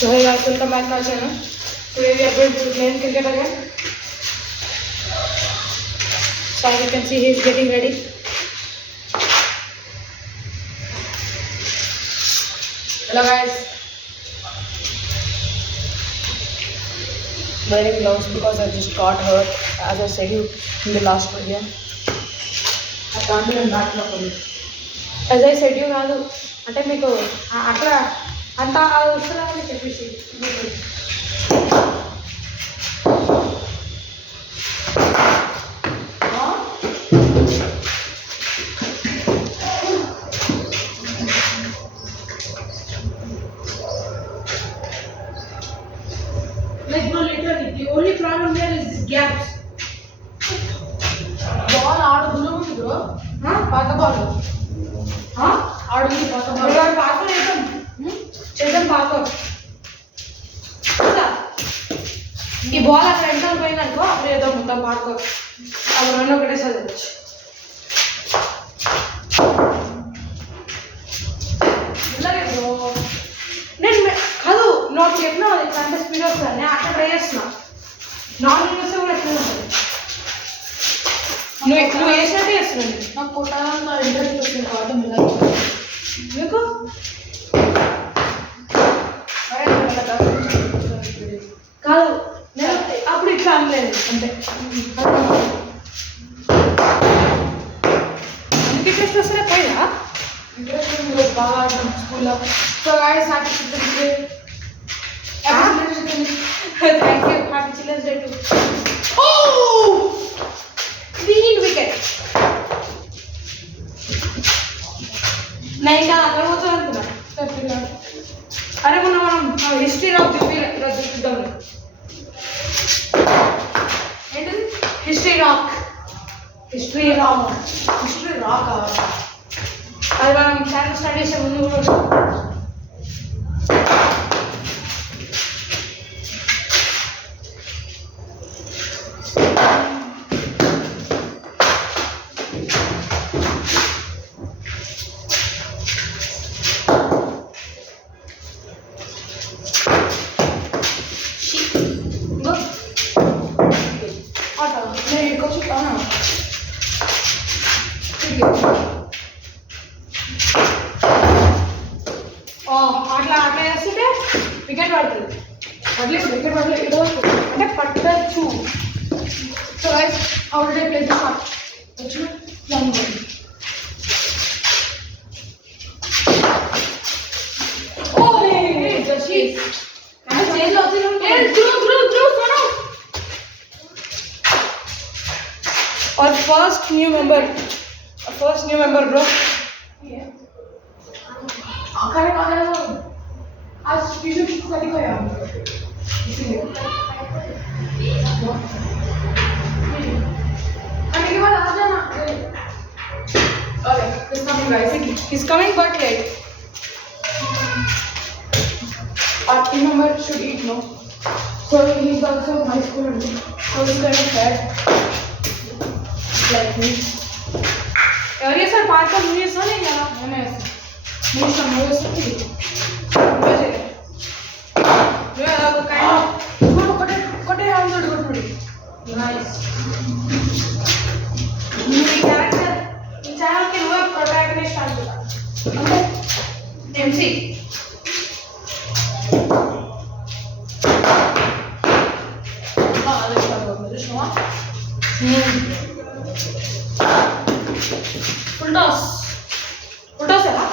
So hey guys, welcome back to my channel. Today we are going to play cricket again. So as you can see, he is getting ready. Hello guys. Wearing gloves because I just got hurt, as I said you in the last video. I can't even back up on it. As I said you కాదు అంటే మీకు అక్కడ అంత అవసరాన్ని చెప్పేసి like bro, literally the only problem here is this gaps. Ball ఆడుదులో ఉంది బ్రో పాత బాల్ ఆడుంది పాత బాల్ పాత చేద్దాం పాత ఈ బాల్ అక్కడ వెంటనే పోయిందనుకో అప్పుడు ఏదో మొత్తం పాడుకో అప్పుడు రెండు ఒకటేసారి తెచ్చు బ్రో నేను కాదు నువ్వు చెప్పినావు అది ఇట్లా అంటే స్పీడ్ వస్తుంది నేను అట్లా ట్రై చేస్తున్నా నార్మల్ వస్తే కూడా ఎట్లా ఉంటుంది నువ్వు వేసినట్టే చేస్తున్నాను నాకు కొట్టాలని ఇంట్రెస్ట్ వస్తుంది కాబట్టి మీకు కాదు నేను అప్పుడు ఇట్లా అనలేదు అంతే అందుకే ఇంట్రెస్ట్ వస్తే పోయినా ఇంట్రెస్ట్ బాగా ఆడతాం స్కూల్లో so guys happy children's day thank you happy children's day to clean wicket నేను ఇంకా అక్కడ పోతాను అనుకున్నా అరే మొన్న మనం హిస్టరీ రాక్ చూపిద్దాం ఏంటిది హిస్టరీ రాక్ అది మనం ఛానల్ స్టార్ట్ చేసే ముందు కూడా అట్లా అట్లా చేస్తుంటే వికెట్ పడుతుంది వికెట్ పడలేదు ఏదో అంటే పట్టచ్చు so guys already play shot వచ్చు और फर्स्ट न्यू मेंबर ब्रो आज वीडियो की चली गया इसीलिए आने के बाद आ जाना अरे he's coming guys he's coming but late our team member should eat no so he's also my student so he's kind of fat like me ఎవరు సార్ పార్క్ నువ్వు చేస్తావు నేను కదా నేనే చేస్తాను నేను ఇష్టం నువ్వు చేస్తాను ఒకటే హ్యాండ్ తోటి కొట్టుడు నైస్ ఈ క్యారెక్టర్ ఈ ఛానల్కి నువ్వే ప్రొటాగనిస్ట్ అనుకుంటా అంటే ఎంసీ ఫుల్ టాస్ ఎలా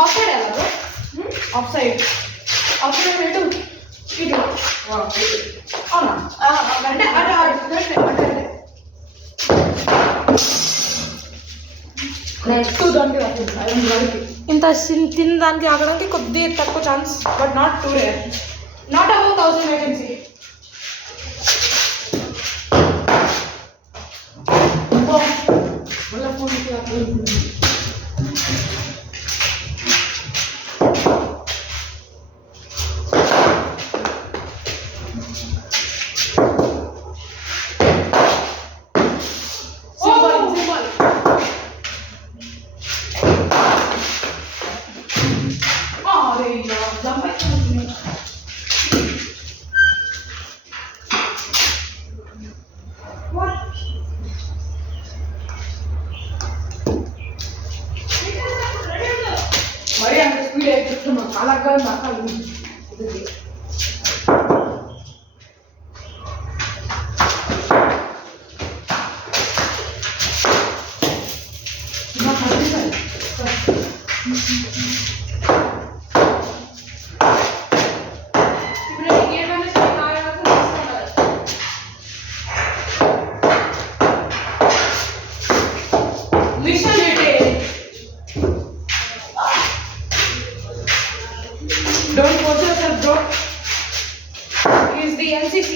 ఆఫ్ సైడ్ ఎలా బ్రో ఆఫ్ సైడ్ ఇటు అవునా అంటే ఇంత తిన్న దానికి ఆగడానికి కొద్దిగా తక్కువ chance but not two rare not above 1000 vacancy simple అలాగా నాకు ఇది Don't force yourself, bro. He's the NCC.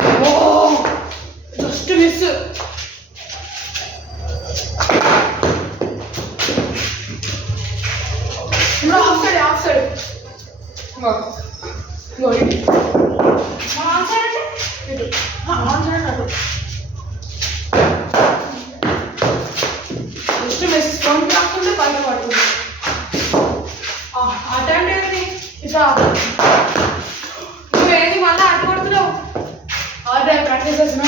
Oh, just miss. No, outside. Go. Onside. Onside. Just miss. Don't block the ball. Attend ఏంటి ఇట్లా నువ్వేది మళ్ళీ అటు కొడుతున్నావు all drive practice చేస్తున్నా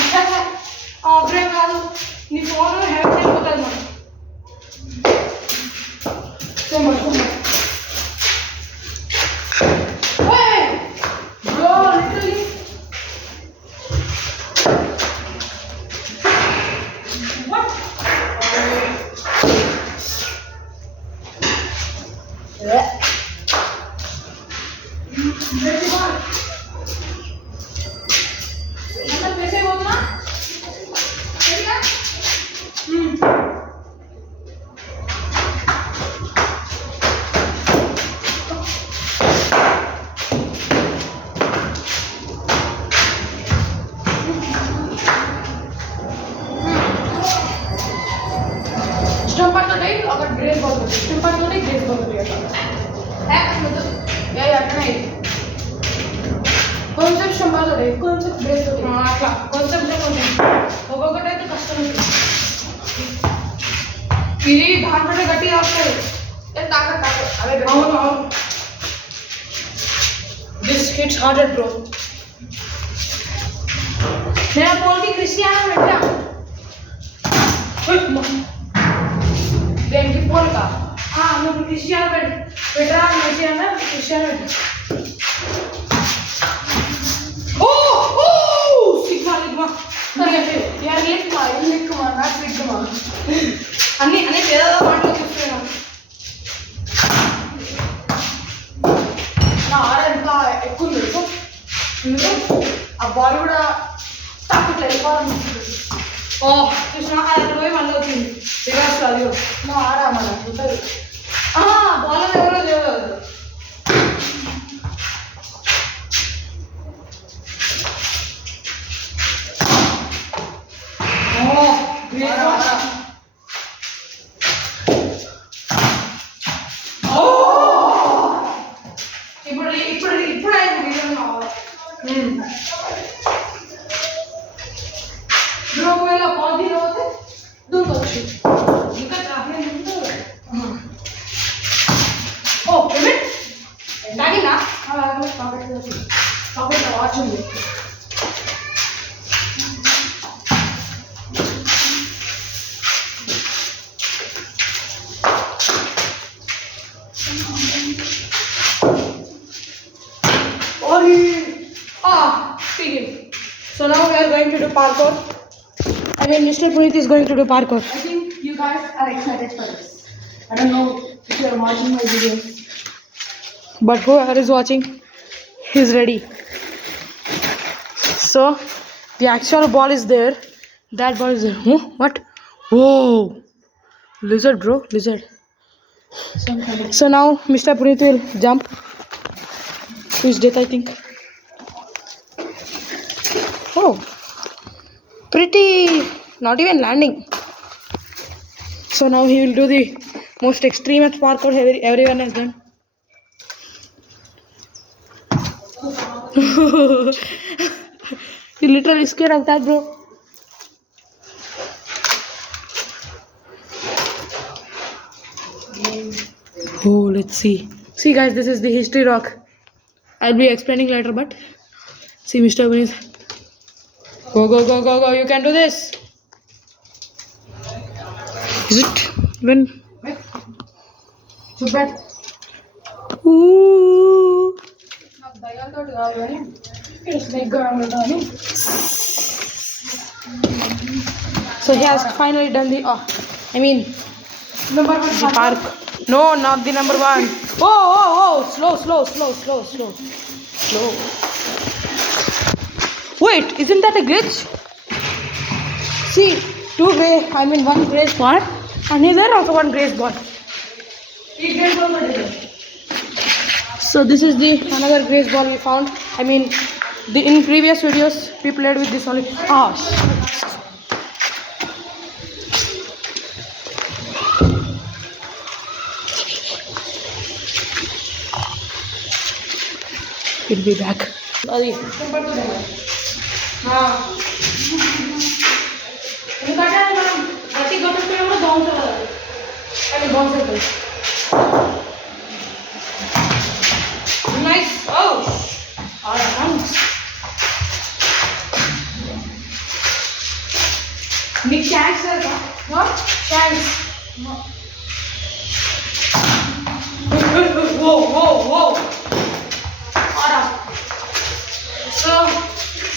ఆఫ్ డ్రైవ్ కాదు నీ ఫోన్ హ్యాక్ అయిపోతుంది మనం బ్రో లిటరలీ వాట్ स्टंपर तो नहीं अगर ग्रेस बॉल होती स्टंपर तो नहीं ग्रेस बॉल होती है मतलब ये अटना है कांसेप्ट स्टंपर तो नहीं कांसेप्ट ग्रेस होती हां అట్లా కాన్సెప్ట్ ఏమంటే ఒక్కొక్కటి అయితే కష్టం ఉంటుంది ఇది దాంట్లో గట్టిగా వస్తాయి ఏ తాకట్ అదే అవును దిస్ హిట్స్ హార్డర్ బ్రో నేను పోల్కి క్రిస్టియానో పెట్టా దేనికి పోల్కా నువ్వు క్రిస్టియానో పెట్టరా మెస్సీ అన్న క్రిస్టియానో పెట్టు అన్ని పేదగా మాటలు చూస్తున్నాను నా ఆడ ఎంత ఎక్కువ తెలుసు ఎందుకు ఆ బాల్ కూడా తాకట్లు వెళ్ళిపోవాలనిపిస్తుంది చూసిన అది పోయి మళ్ళీ వచ్చింది రివర్స్ అది మా ఆడ మన ఉంటుంది బాల్ ఎవరో తెలియదు ఇప్పుడు ఒకవేళ బాల్ తీరవతే దూకొచ్చు ఇంకా చాక్లెట్ ఓ పేమెంట్ తాగినా పాకెట్ వాచ్ ఉంది So now we are going to do parkour. I mean, Mr. Puneet is going to do parkour. I think you guys are excited for this. I don't know if you are watching my videos, but whoever is watching, he's ready. So the actual ball is there. That ball is there. What? Whoa! Lizard, bro, lizard. So now Mr. Puneet will jump to his death, I think. Oh, pretty, not even landing. So now he will do the most extremist parkour everyone has done. You literally scared of that, bro. Oh, let's see. See guys, this is the history rock. I'll be explaining later, but see Mr. Puneet. Go, go, go, go, go. You can do this. Is it? When? Too bad. నాకు దయ్యాలతో కాదు కానీ ఇక్కడ స్నేక్గా ఉండదు. So he has finally done the number one the park. No, not the number one. Oh, slow. Wait, isn't that a glitch? See, one gray spot and here there also one gray spot. So this is the another gray ball we found. In previous videos we played with this only. It'll be back. Nice. Oh, nice. Nick chance sir. What? Chance. Whoa. So,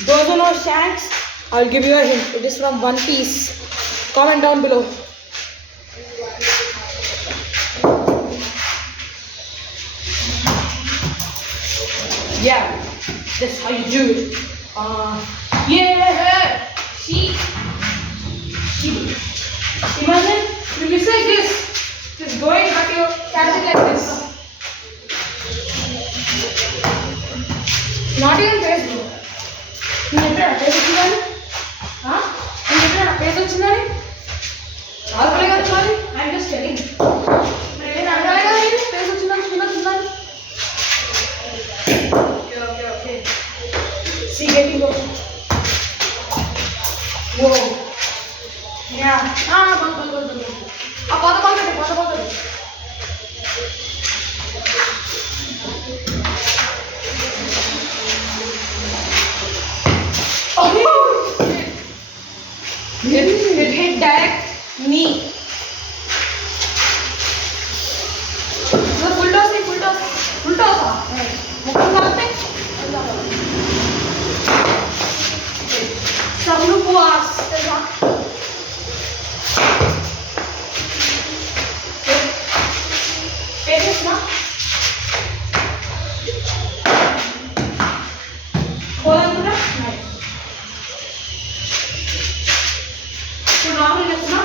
those who know Shanks, I'll give you a hint. It is from One Piece. Comment down below. Yeah, that's how you do it. Yeah, she. Imagine if you say this, just going, but you catch it like this. Not even Facebook. You never face వచ్చిందని? You never face వచ్చిందని? ఆల్రెడీ కదా మరి? I'm just telling. మరి నేను అడగాలి కదా నేను face వచ్చిందని? Okay. See, getting go. Whoa. Yeah. Ball. Ball. It hit direct knee. Full toss. मुक्का मारते. सब लोग पुआस. Patience ना. खोला ना. Nice. तो नाम लिखना.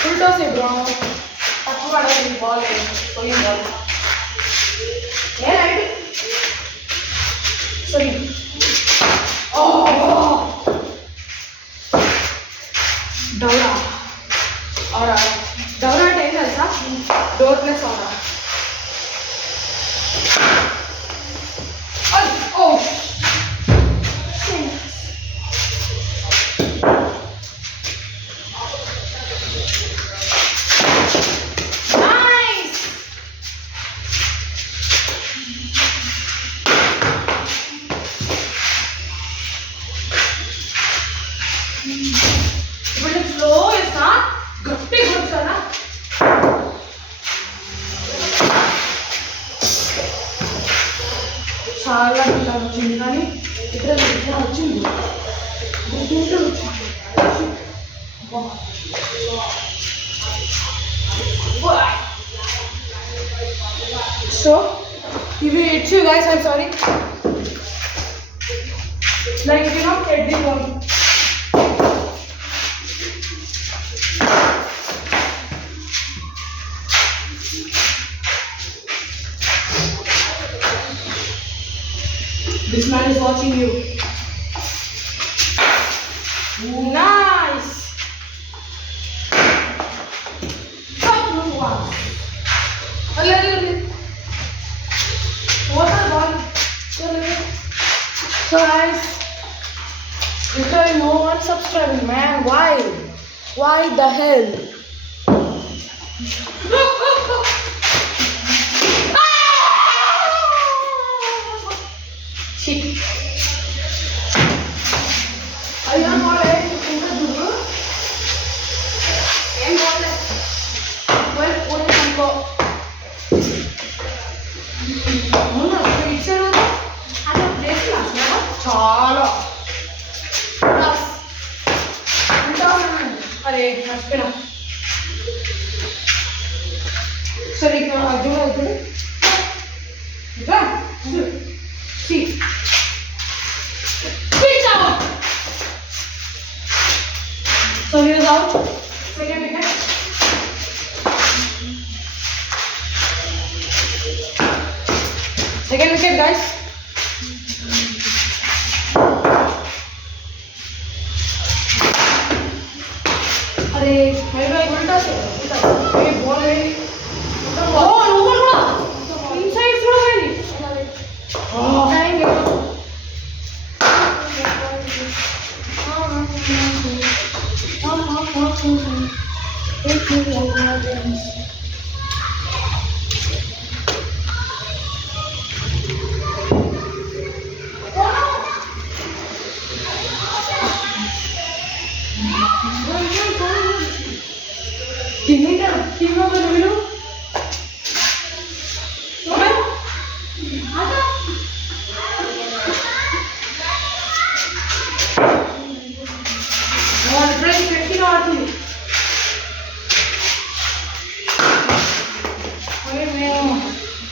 Full toss है bro. Ball going ball. Yeah, right. Sorry. Oh. Daura. Alright. Daura ten ऐसा. Door plus aura. Oh. ఇప్పుడు స్లో చేస్తా గట్టి కొడతానా చాలా వచ్చింది కానీ ఇక్కడ వచ్చింది సో ఇవి it's you guys I'm sorry like you know at the one This man is watching you. Nice. Wow. What a ball. So guys, literally no one subscribing, man. Why? Why the hell? Shit. Ayan, all right. Tumra dulu. Em ball. అవునా ఇచ్చాడు అట్లా ప్లేస్ చాలా అరే మర్చిపోయినా సరే ఇక్కడ అర్జున్ అవుతుంది So he is out. Second wicket. Second wicket, guys. अरे भाई भाई उल्टा से ये बॉल है ओ ऊपर थोड़ा इनसाइड थोड़ा है ओह आएंगे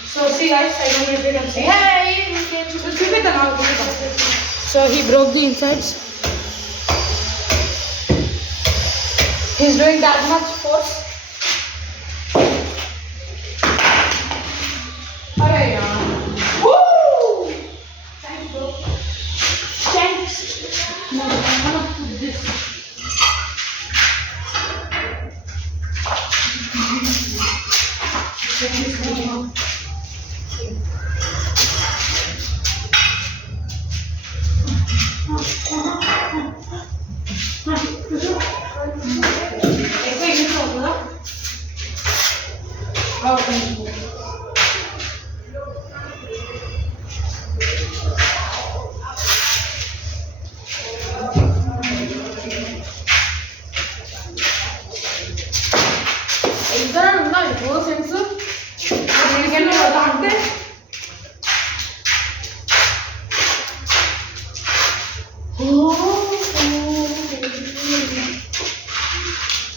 So see guys, I don't repeat and say hey, so he broke the insides. He's doing that much force. Alright, yeah. Woo! Thanks, bro. Thanks. No, I'm gonna put this.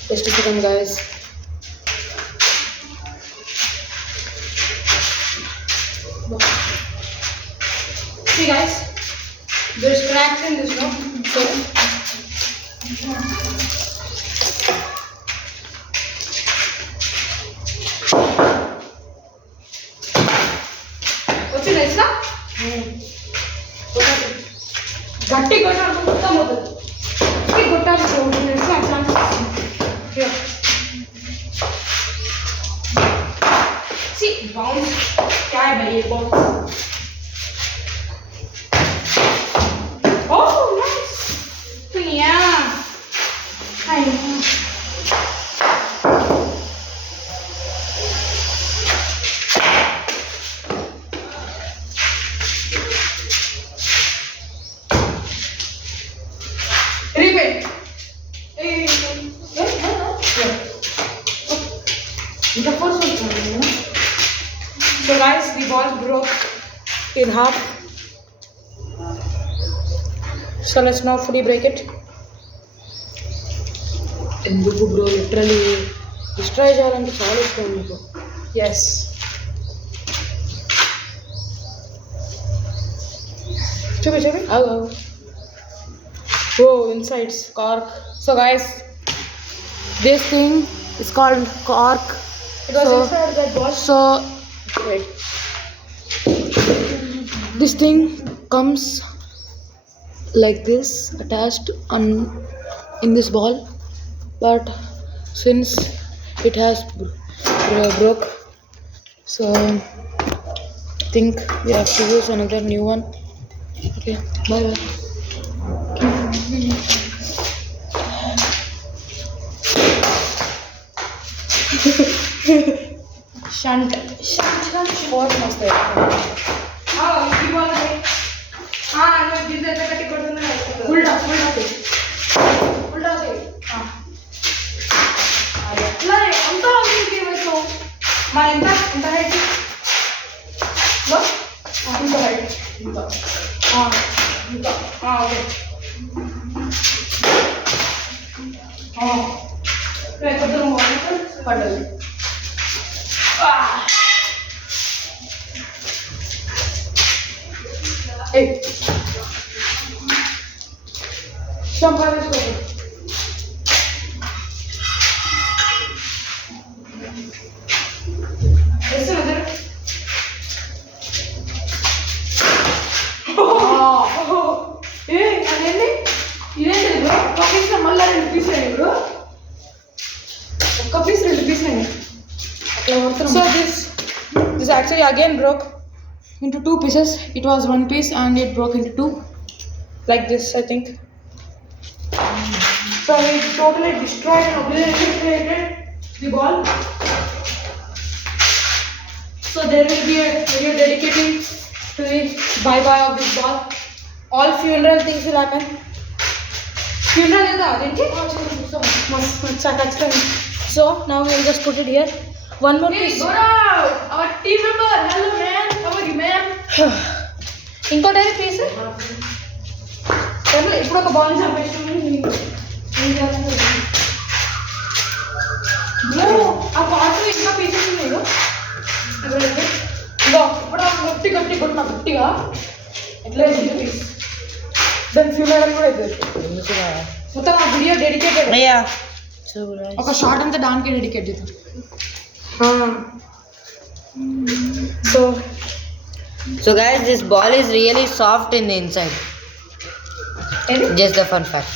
Just a second, guys. See, guys, there's cracks in this, no? So, what's it, Isla? Gatti gonna put the mother. He got up to here. See, bounce. क्या है भाई ये bounce? Oh, nice. Yeah. I know. Repeat. The first one, you know? So guys, the ball broke in half. So let's now fully break it. ఎందుకు bro literally destroy చేయాలంటే చాలా ఇష్టం మీకు yes చూపి చూపి ఆగు ఆగు ఓ insides cork so guys this thing is called cork. It was inside that ball. So wait. This thing comes like this attached on in this ball, but since it has broke, so I think we have to use another new one. Okay, bye bye. Shunt बहुत मस्त है हाँ इसकी बॉल है हाँ मैं जिस जगह कटी पड़ता है उल्टा उल्टा से हाँ अरे अंत अंत है तो मैं अंत है ఇంకా ఓకే ఎక్కడ పడ్డది సంపాదించుకోండి అదేంటి ఇదేంటి బ్రో ఒక పీస్ మళ్ళీ 2 పీసులు అండి ఇప్పుడు ఒక్క పీస్ 2 పీసులు అండి అట్లా so this actually again broke into 2 pieces. It was 1 piece and it broke into 2 like this, I think. So it totally destroyed and obliterated the ball. So there will be a video dedicated to the bye-bye of this ball. All funeral things will happen. Funeral is the so now we will just put it here. One more piece. Gaurav, our team member. Hello man, how are you man? ఇంకోటి ఏది పీస్ ఇప్పుడు ఒక బాల్ చంపేసి ఆ పాటు ఇంకా పీసెస్ ఉన్నాయి ఇదో ఇప్పుడు గట్టి గట్టి కొట్టిన గట్టిగా ఎట్లా పీస్ దాని ఫ్యూనరల్ కూడా అవుతుంది మొత్తం ఆ వీడియో డెడికేటెడ్ ఒక షార్ట్ అంతా దానికే డెడికేట్ చేద్దాం So guys, this ball is really soft in the inside. Just the fun fact.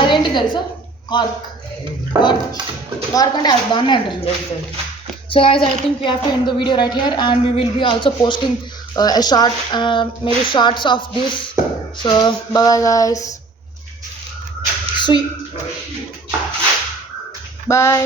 అదేంటి తెలుసా కార్క్ అంటే అది బాగానే అంటారు. So guys, I think we have to end the video right here and we will be also posting a short maybe shots of this. So bye bye guys. Sweet. Bye.